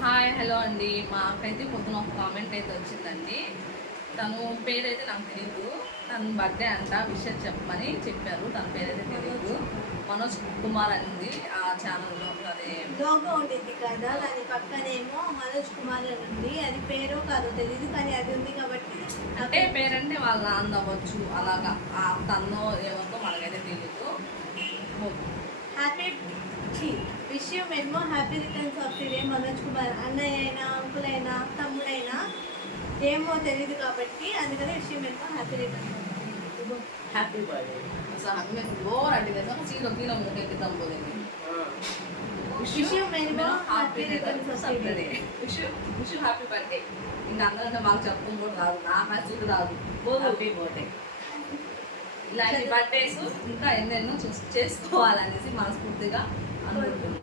Hi hello అండి. మాకైతే పొద్దున ఒక కామెంట్ అయితే వచ్చిందండి. తను పేరైతే నాకు తెలియదు. తన బర్త్డే అంట, విషయం చెప్పమని చెప్పారు. తన పేరైతే తెలియదు. మనోజ్ కుమార్ అని ఉంది ఆ ఛానల్లో. అదే లోగో ఉండేది కదా, దాని పక్కనేమో మనోజ్ కుమార్ అని ఉంది. అది పేరో కాదో తెలియదు, కానీ అది ఉంది కాబట్టి అంటే పేరంటే వాళ్ళ నాన్న అవ్వచ్చు, అలాగా తనో ఏమో మనకైతే తెలియదు. హ్యాపీ విషయం ఏమో happy returns of the day Manoj Kumar. అన్నయ్య అయినా, అంకుల్ అయినా, తమ్ముడైనా ఏమో తెలియదు కాబట్టి అందుకని విషయం ఏమో happy returns happy birthday. So हमें बोर अड्डे ना सीरो किलो मुके के दम बोलेंगे విషయం ఏమో happy returns of the day. Wish happy birthday. ఇంకా అందరికీ మాకు చెప్పడం కూడా రాదు, నా మ్యాచ్ రాదు. Happy birthday. ఇలాంటి బర్త్డేస్ ఇంకా ఎన్నెన్నో చేసుకోవాలనేసి మనస్ఫూర్తిగా అనుకుంటున్నాను.